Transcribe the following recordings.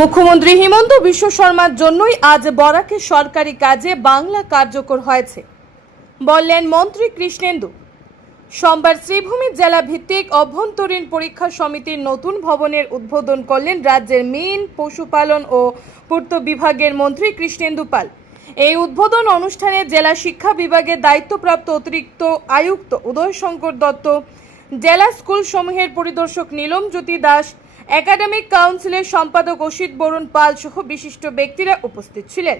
মুখ্যমন্ত্রী হিমন্ত বিশ্ব শর্মার জন্যই আজ বরাকে সরকারি কাজে বাংলা কার্যকর হয়েছে। বললেন মন্ত্রী কৃষ্ণেন্দু, সোমবার শ্রীভূমি জেলা ভিত্তিক অভ্যন্তরীণ পরীক্ষা সমিতির নতুন ভবনের উদ্বোধন করলেন রাজ্যের মীন পশুপালন ও পূর্ত বিভাগের মন্ত্রী কৃষ্ণেন্দু পাল। এই উদ্বোধন অনুষ্ঠানে জেলা শিক্ষা বিভাগের দায়িত্বপ্রাপ্ত অতিরিক্ত আয়ুক্ত উদয়শঙ্কর দত্ত, জেলা স্কুল সমূহের পরিদর্শক নীলম জ্যোতি দাস একাডেমিক কাউন্সিলের সম্পাদক অসিত বরুণ পাল সহ বিশিষ্ট ব্যক্তিরা উপস্থিত ছিলেন।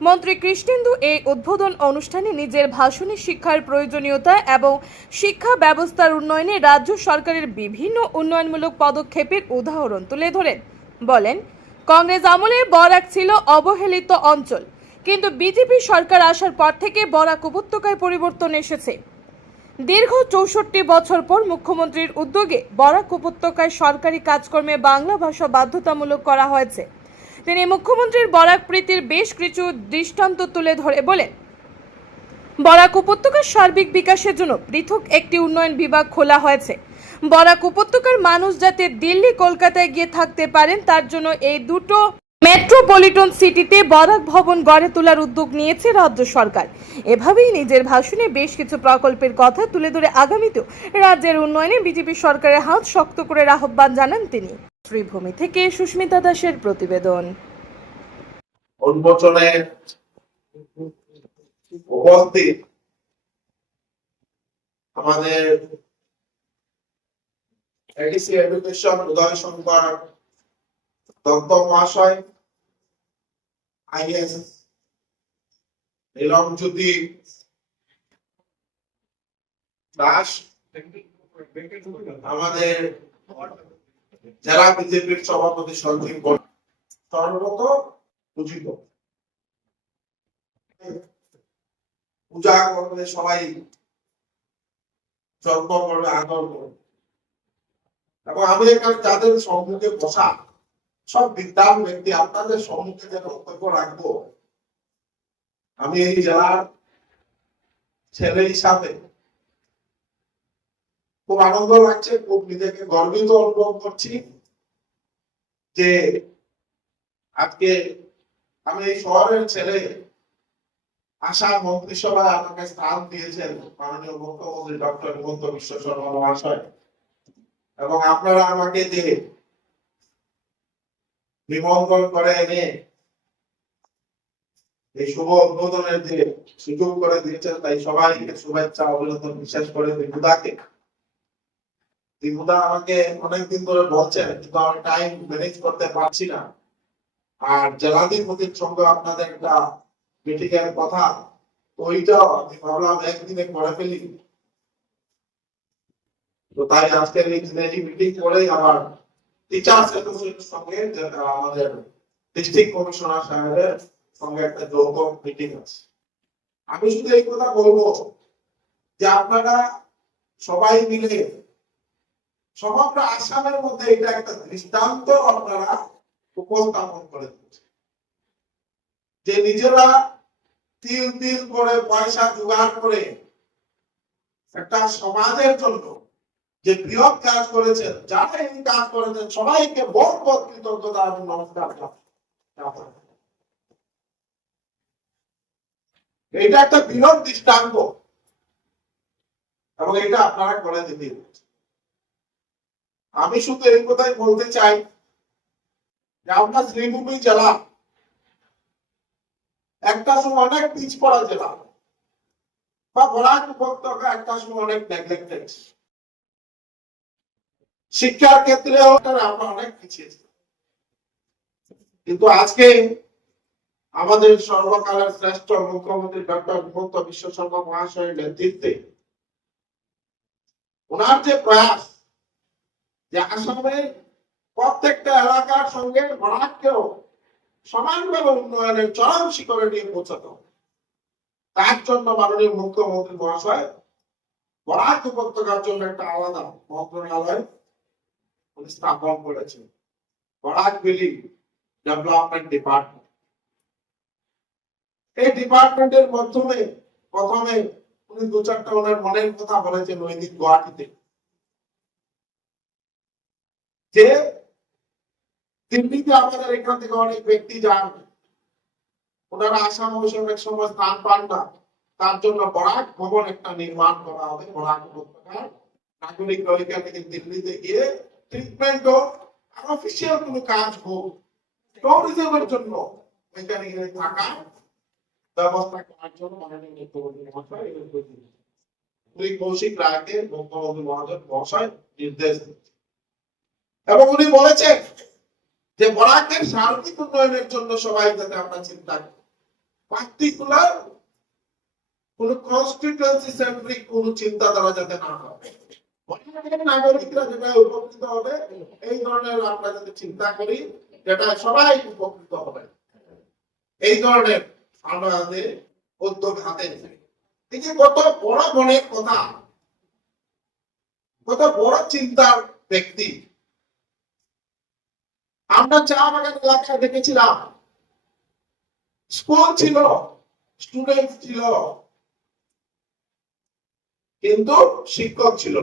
মন্ত্রী কৃষ্ণেন্দু এই উদ্বোধন অনুষ্ঠানে নিজের ভাষণে শিক্ষার প্রয়োজনীয়তা এবং শিক্ষা ব্যবস্থার উন্নয়নে রাজ্য সরকারের বিভিন্ন উন্নয়নমূলক পদক্ষেপের উদাহরণ তুলে ধরেন। বলেন, কংগ্রেস আমলে বরাক ছিল অবহেলিত অঞ্চল, কিন্তু বিজেপি সরকার আসার পর থেকে বরাক উপত্যকায় পরিবর্তন এসেছে। দীর্ঘ চৌষট্টি বছর পর মুখ্যমন্ত্রীর উদ্যোগে বরাক উপত্যকায় সরকারি কাজকর্মে বাংলা ভাষা বাধ্যতামূলক করা হয়েছে। তিনি মুখ্যমন্ত্রীর বরাক প্রীতির বেশ কিছু দৃষ্টান্ত তুলে ধরে বলেন, বরাক উপত্যকার সার্বিক বিকাশের জন্য পৃথক একটি উন্নয়ন বিভাগ খোলা হয়েছে। বরাক উপত্যকার মানুষ যাতে দিল্লি, কলকাতায় গিয়ে থাকতে পারেন, তার জন্য এই দুটো মেট্রোপলিটন সিটিতে বরাক ভবন গড়ে তোলার উদ্যোগ নিয়েছে রাজ্য সরকার। এভাবেই নিজের ভাষণে বেশ কিছু প্রকল্পের কথা তুলে ধরে আগামীতেও রাজ্যের উন্নয়নে বিজেপি সরকারের হাত শক্ত করে আহ্বান জানান তিনি। শ্রীভূমি থেকে সুস্মিতা দাসের প্রতিবেদন। আমাদের এডিসি এডুকেশন উদয় শঙ্কর দত্ত মহাশয়, আইএস, নীলম দাস, আমাদের জেলা বিজেপির সভাপতি সঞ্জীব সর্বত পুজিত। পূজা করবে সবাই যজ্ঞ করবে আদর করবে এবং আমি এখানে যাদের সম্মুখে বসা সব বিদ্যান ব্যক্তি আপনাদের সম্মুখে যে বক্তব্য রাখব। আমি এই জেলার ছেলে হিসাবে খুব আনন্দ লাগছে, খুব নিজেকে গর্বিত অনুভব করছি যে আজকে আমি এই শহরের ছেলে আশা মন্ত্রিসভায় আমাকে স্থান দিয়েছেন মাননীয় মুখ্যমন্ত্রী ডক্টর হিমন্ত বিশ্ব শর্মা মহাশয়। এবং আপনারা আমাকে যে নিমন্ত্রণ করে এনে এই শুভ উদ্বোধনের যে সুযোগ করে দিয়েছেন। তাই সবাইকে শুভেচ্ছা, অভিনন্দন বিশেষ করে দিগুদাকে দিগুদা আমাকে অনেকদিন ধরে বলছেন কিন্তু আমি টাইম ম্যানেজ করতে পারছি না। আর জেলাধিপতির সঙ্গে আপনাদের একটা মিটিং এর কথা, ওইটা আমি ভাবলাম একদিনে করে ফেলি। তো তাই আজকের এই মিটিং করেই আমার টিচার্স আমি শুধু এই কথা বলব যে আপনারা সবাই মিলে, সমগ্র আসামের মধ্যে এটা একটা দৃষ্টান্ত আপনারা উপস্থাপন করে দিচ্ছে যে নিজেরা তিল তিল করে পয়সা জোগাড় করে একটা সমাজের জন্য যে বৃহৎ কাজ করেছেন, যারা এই কাজ করেছেন, সবাইকে বড় বড় কৃতজ্ঞতা এবং নমস্কার এটা একটা বৃহৎ দৃষ্টান্ত, এবং এটা আপনারা করে দিতে আমি শুধু এই কথাই বলতে চাই যে আমরা শ্রীভূমি জেলা, একটা সময় অনেক পিছ পড়া জেলা, বা বরাক উপত্যকা একটা সময় অনেক নেগলেক্টেড শিক্ষার ক্ষেত্রেও আমরা অনেক পিছিয়ে কিন্তু আজকে আমাদের সর্বকালের শ্রেষ্ঠ মুখ্যমন্ত্রী ডক্টর হিমন্ত বিশ্ব শর্মা মহাশয়ের নেতৃত্বে ওনার যে প্রয়াস, যে আসামের প্রত্যেকটা এলাকার সঙ্গে বরাককেও সমানভাবে উন্নয়নের চরম শিখরে নিয়ে পৌঁছাতে তার জন্য মাননীয় মুখ্যমন্ত্রী মহাশয় বরাক উপত্যকার জন্য একটা আলাদা মন্ত্রণালয় স্থাপন করেছেন। বরাক বিলি ডেভেলপমেন্ট ডিপার্টমেন্ট। এই ডিপার্টমেন্টের মাধ্যমে প্রথমে উনি দু চারটা ওনার মনের কথা বলেছেন ওই দিন গুয়াহাটিতে। যে দিল্লিতে আমাদের ওনারা আসাম অনেক সময় স্থান পান না, তার জন্য বরাক ভবন একটা নির্মাণ করা হবে, বরাক উপত্যকার। দিল্লিতে গিয়ে আর অফিসিয়াল কোনো কাজ হোক জন্য এখানে থাকা, ব্যবস্থা করার জন্য। উনি কৌশিক রায়কে মুখ্যমন্ত্রী মহাশয় মহাশয় নির্দেশ এবং উনি বলেছেন যে বরাকের সার্বিক উন্নয়নের জন্য সবাই যাতে আমরা চিন্তা করি। পার্টিকুলার কোন কনস্টিটুয়েন্সি সেন্ট্রিক কোন চিন্তাধারা যাতে না হয়। নাগরিকরা যেটা উপকৃত হবে এই ধরনের আমরা যদি চিন্তা করি যেটা সবাই উপকৃত হবে এই ধরনের আমাদের উদ্যোগ হাতে কত বড় কথা কত বড় চিন্তার ব্যক্তি আমরা চা বাগান এলাকায় দেখেছিলাম স্কুল ছিল স্টুডেন্ট ছিল কিন্তু শিক্ষক ছিল।